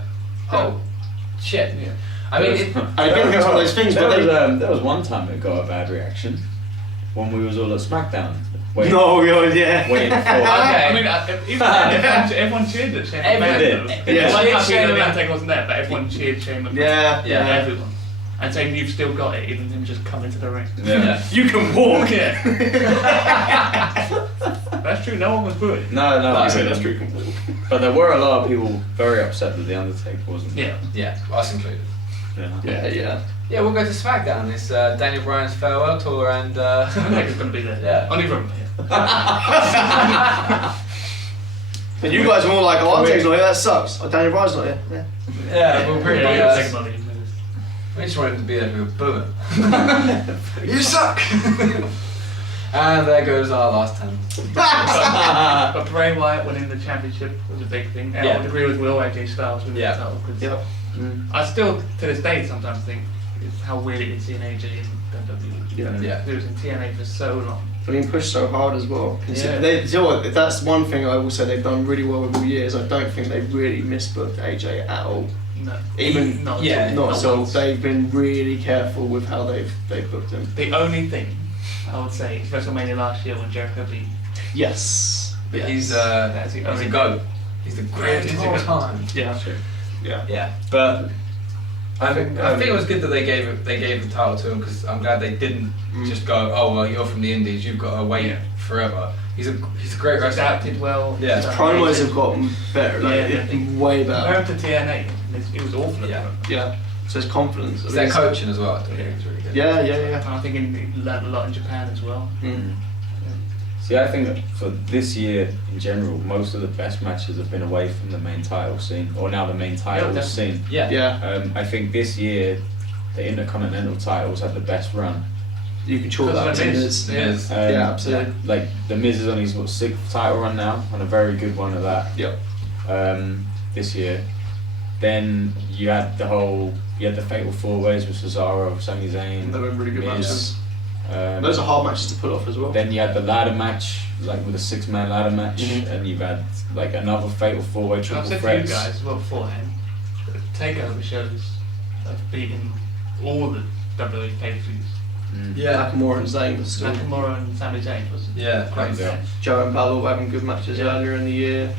oh, shit. Yeah. I mean, I don't think it's one of those things, but there was one time it got a bad reaction when we was all at Smackdown. Waiting for. Okay. I mean, everyone cheered at Shane McMahon. did. It was like Cheered happy Shane that the McMahon. Undertaker wasn't there, but everyone cheered Shane McMahon. Yeah. Everyone. And saying you've still got it, even him just coming to the ring. Yeah. You can walk. Yeah. That's true, no one was booing. No, That's true. but there were a lot of people very upset that the Undertaker wasn't. Yeah. us included. Yeah. Yeah, we'll go to Smackdown. It's Daniel Bryan's farewell tour, and Undertaker's going to be there. Yeah. Only from here. But you guys are all like, oh, Undertaker's not here, that sucks. Oh, Daniel Bryan's not here. yeah, we'll pretty Yeah, much. take him on these moves. We just wanted him to be there. We were booing. You suck. And there goes our last 10. But Bray Wyatt winning the championship was a big thing. And I would agree with Will, AJ Styles winning the title. Cause I still, to this day, sometimes think it's how weird it is seeing AJ in WWE. Yeah. He was in TNA for so long. I mean, pushed so hard as well. Yeah. You know what, that's one thing I will say they've done really well with all years. I don't think they've really misbooked AJ at all. No. Even not yeah, at all. Not at all. once. They've been really careful with how they've booked him. The only thing I would say is WrestleMania last year when Jericho beat. Yes. But Yes. he's the only a goat. He's the greatest of all time. Yeah. Yeah, but I think it was good that they gave the title to him, because I'm glad they didn't just go, oh well, you're from the Indies, you've got to wait forever. He's a great wrestler. Adapted well. Yeah. His promos have gotten better, way better. Compared to TNA, it was awful. Yeah. Yeah. So his confidence. It's their coaching as well. I think it's really good. Yeah. And I think he learned a lot in Japan as well. See, I think that for this year in general, most of the best matches have been away from the main title scene, or now the main title scene. Yeah. I think this year the Intercontinental titles had the best run. You can chalk that to Miz. Miz. Yeah, absolutely. Like the Miz is on his sixth title run now, and a very good one of that. Yep. This year, then you had the Fatal 4-Ways with Cesaro, Sami Zayn. They were really good Miz. matches. Those are hard matches to pull off as well. Then you had the ladder match, like with a 6-man ladder match, and you've had like another Fatal 4-Way triple I've said to you threats. guys as well beforehand, the takeover shows have beaten all the WWE pay-per-views. Yeah. Nakamura and Zayn was still. Nakamura and Sami Zayn was Yeah. great Yeah. match. Joe and Balor were having good matches earlier in the year.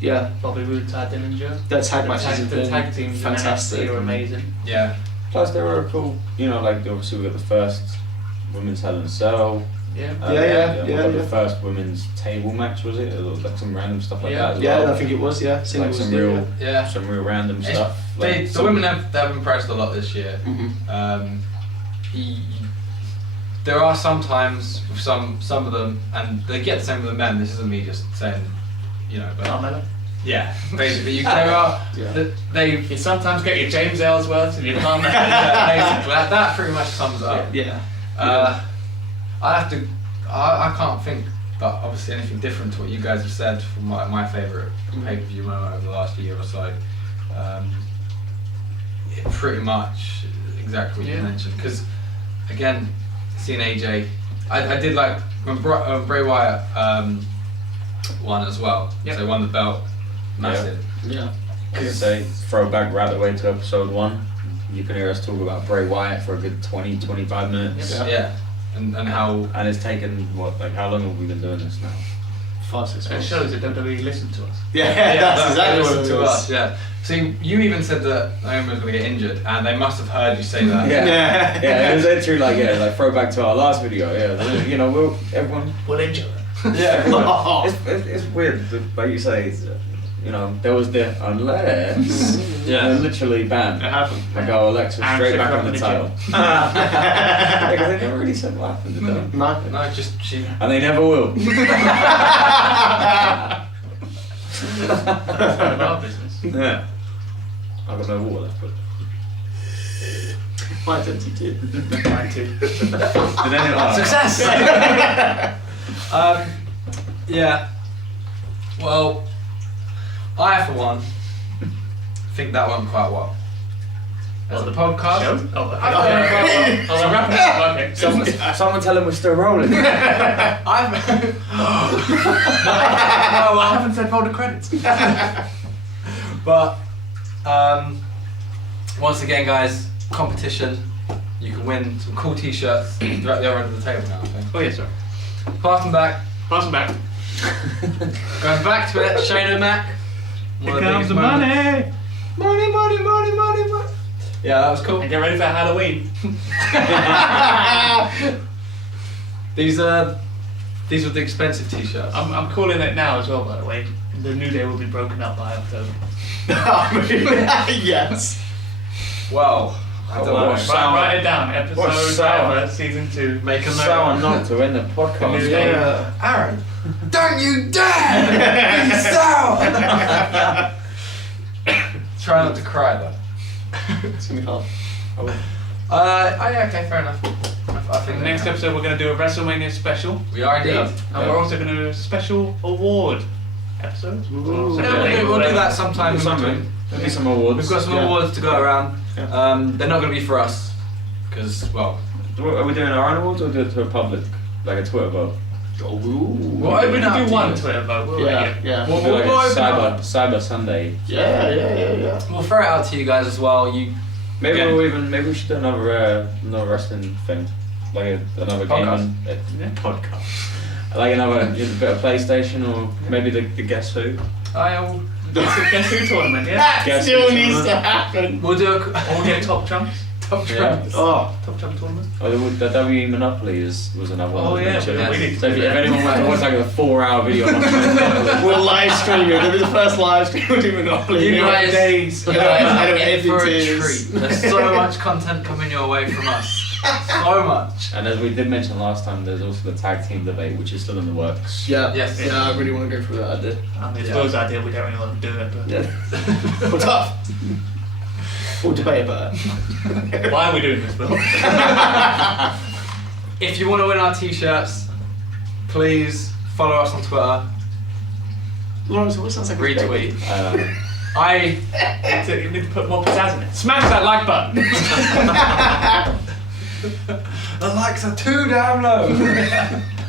Yeah, Bobby Roode, Ty Dillinger. their tag matches have The been tag teams in fantastic. NXT are amazing. Yeah. Plus, they were cool. Like obviously we got the first women's Hell in a Cell. Yeah. We got yeah. the first women's table match, was it? It was like some random stuff like Yeah. that as Yeah, well. I think it was. Yeah, Like singles, some yeah. real random stuff. The women have impressed a lot this year. There are sometimes with some of them, and they get the same with the men. This isn't me just saying, but Carmella. Yeah, basically, they You sometimes get your James Ellsworth and you can't. basically that pretty much sums it up. Yeah. I can't think that obviously anything different to what you guys have said from my favourite pay-per-view moment over the last year or so. Pretty much exactly what you mentioned. Because again, seeing AJ, I did like when Bray Wyatt won as well. Yep. So he won the belt, massive. Yeah. I could say throwback right away to episode 1. You can hear us talk about Bray Wyatt for a good 20-25 minutes. Yeah. And how. And it's taken how long have we been doing this now? 5-6 It months. shows that WWE listened to us. Yeah, that's exactly what it to is. us. Yeah. So you even said that Naomi was going to get injured, and they must have heard you say that. Yeah. Yeah, it was literally like throwback to our last video. Yeah, you know, everyone. We'll injure her. Yeah. It's weird, but you say, you know, there was the unless, and literally bam, It happened. I go Alexa And straight pick back her on up the in the title. Yeah, 'cause they never really said what happened, did they? No. No, just she. And they never will. That's none of our business. Yeah. I've got no water left, but. Mine's empty too. Mine too. Did anyone? Success! Yeah. Well, I for one think that went quite well. As a podcast, Show? Oh, I thought it went quite well. so wrapping up. Okay. Someone tell him we're still rolling. I haven't said roll the credits. But once again, guys, competition. You can win some cool T-shirts. They're at the other end of the table now, I think. Oh yes, sir. Pass them back. Pass them back. Going back to it, Shane O'Mac. Here comes the money. Money, money, money, money, money. Yeah, that was cool. And get ready for Halloween. These were the expensive T-shirts. I'm calling it now as well, by the way. The New Day will be broken up by October. Yes. Well, I don't know. Write it down. What's Episode sour? whatever, season 2. Make a Sour note. not to end the podcast. New Day. Aaron, don't you dare be sour. Try not to cry though. It's gonna be hard. Yeah, okay, fair enough. I think The next episode we're going to do a WrestleMania special. we are indeed. Yeah. And we're also going to do a special award episode. Ooh. Yeah, we'll do that sometime in between. There'll be some awards. We've got some awards to go around. They're not going to be for us because, well, Are we doing our own awards or do it to a public, like a Twitter vote? we'll We open can up do to one you. Twitter vote. We'll Yeah, let you. yeah. We'll, Do like we'll a open up. Cyber Sunday. Yeah. We'll throw it out to you guys as well. You Maybe Again. maybe we should do another wrestling thing, like another Podcast. game podcast, like another just a bit of PlayStation or maybe the Guess Who. I'll. Guess Who tournament, yeah? That Guess still who's needs on to it? happen. We'll do a Or we'll get top trumps. top Yeah. trumps. Oh. Top trump tournament. Oh, the WWE Monopoly was another one. Oh, that yeah, mentioned. we need to So if do that. anyone wants to watch like a 4-hour video, on Monopoly, We'll live stream it. It'll be the first live stream we'll do Monopoly. You guys, days. you I guys don't are in for a edit it. treat. There's so much content coming your way from us. So much. and as we did mention last time, there's also the tag team debate, which is still in the works. Yeah. Yes. Yeah, I really want to go through that idea. I mean, it's Yeah. Will's idea, we don't really want to do it, but Yeah. What's up? We'll debate about it. why are we doing this, Will? If you want to win our T-shirts, please follow us on Twitter. Lawrence, what sounds like a Retweet. debate? I You need to put more pizzazz in it. Smash that like button! the likes are too damn low.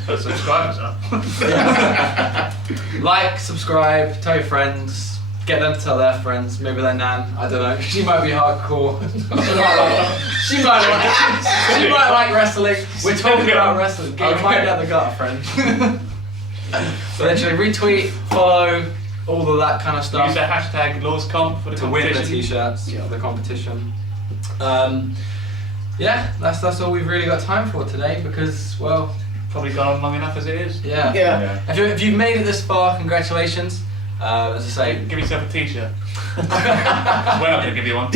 Put subscribers up. Like, subscribe, tell your friends, get them to tell their friends, maybe their nan. I don't know. She might be hardcore. she might like wrestling. We're talking about wrestling. Get your mind out the gutter, friend. So literally retweet, follow, all of that kind of Use stuff the hashtag LawsComp for the to win the competition. T-shirts for the competition. Yeah, that's all we've really got time for today because, well, Probably gone on long enough as it is. yeah. Yeah. If you've made it this far, congratulations. As I say, Give yourself a t-shirt. We're not going to give you one.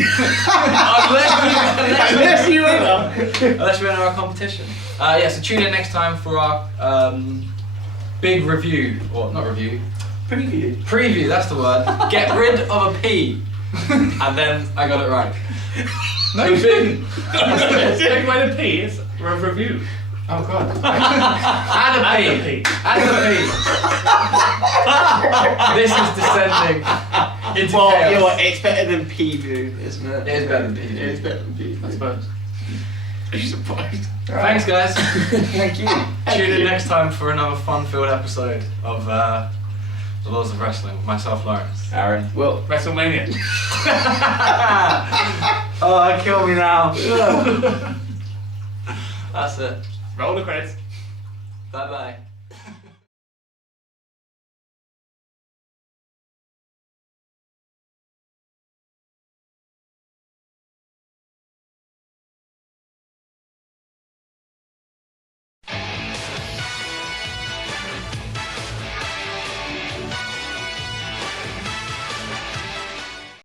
Unless you winner. unless we enter our competition. So tune in next time for our big review, or not review, Preview, that's the word. Get rid of a P. And then I got it right. No, you didn't. Take away the P, it's a review. Oh god. Add a P. Add a P. This is descending into chaos. You know what, it's better than P-view, isn't it? It is better than P-view. It is better than P-view. I suppose. Are you surprised? Thanks guys. Thank you. Tune in next time for another fun-filled episode of The Laws of Wrestling with myself, Lawrence. Aaron. Well, WrestleMania. Oh, kill me now. That's it. Roll the credits. Bye bye.